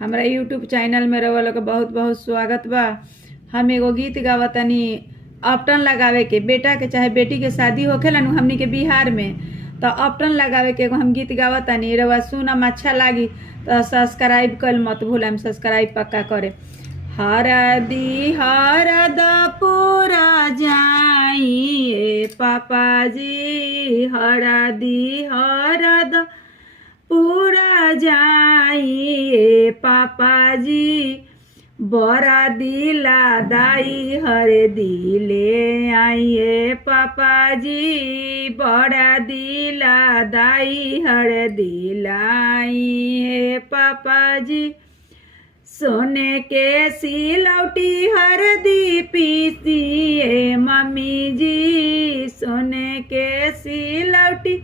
हमारा YouTube channel में रउआ लोग के बहुत बहुत स्वागत बा। हम एगो गीत गावतनी अपटन लगावे के, बेटा के चाहे बेटी के शादी होखेला नु हमनी के बिहार में, तो अपटन लगावे के एगो हम गीत गावतनी। रउआ सुनम अच्छा लागी तो सब्सक्राइब कर मत भूलम, सब्सक्राइब पक्का करे। हरदी हरद पूरा जाई पापा जी, हरदी हरद पूरा जाई पापा जी, बड़ा दिला दाई हरे दिले आइए पापा जी, बड़ा दिला दाई हरे दिलाइए पापा जी। सोने के सिलौटी हरदी पीसिए मम्मी जी, सोने के सिलौटी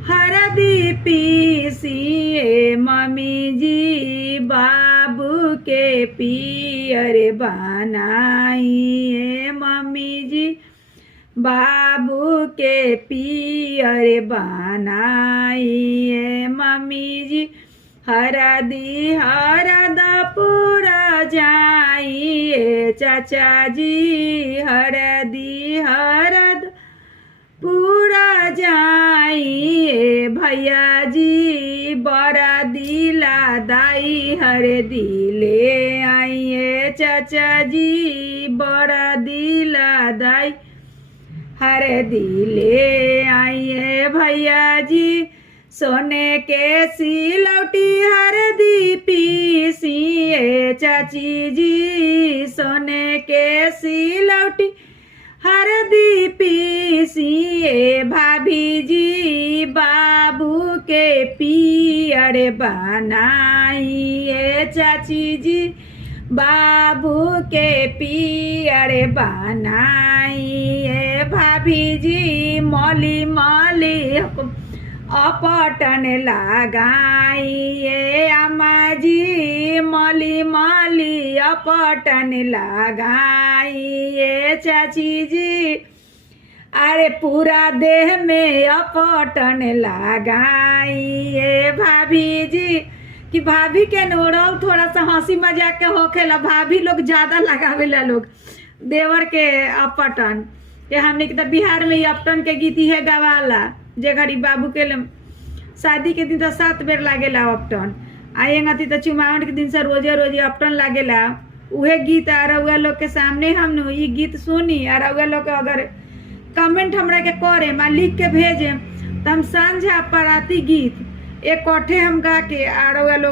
हरदी पीसिए मम्मी जी, बाबू के पियर बनाइए मम्मी जी, बाबू के पियर बनाइए मम्मी जी। हरदी हरद पूरा जाइए चाचा जी, हरदी हरद पूरा जाइए भैया जी, बड़ा दिला दाई हरे दिले आइए चाचा जी, बड़ा दिला दाई हरे दिले आइए भैया जी। सोने के सिलौटी हरदी पीसिए चाची जी, सोने के सिलौटी हरदी पीसिए भाभी जी, बाबू के पियर बनाइए चाची जी, बाबू के पियर बनाइए भाभी जी। मौली मौली अपटन लगाइए अम्मा जी, मौली मौली अपटन लगाइए चाची जी, अरे पूरा देह में अपटन लगाइए भाभी जी। कि भाभी के नोड़ाऊ थोड़ा सा हंसी मजाक के होखेला, भाभी लोग ज्यादा लगावेला लोग देवर के अपटन के। हमने के बिहार में अपटन के गीत है गवाला, जे घड़ी बाबू के शादी के दिन तो 7 बेर लागेला अपटन, आएगा तो चुमावन के दिन से रोजे रोजे अपटन लागेला। उहे गीत रउआ लोग के सामने हम ई गीत सुनी और रउआ लोग के अगर कमेंट हमरा के करे मा लिख के भेजे तो हम सांझा पराती गीत एक कट्ठे हम गा के रउआ लोग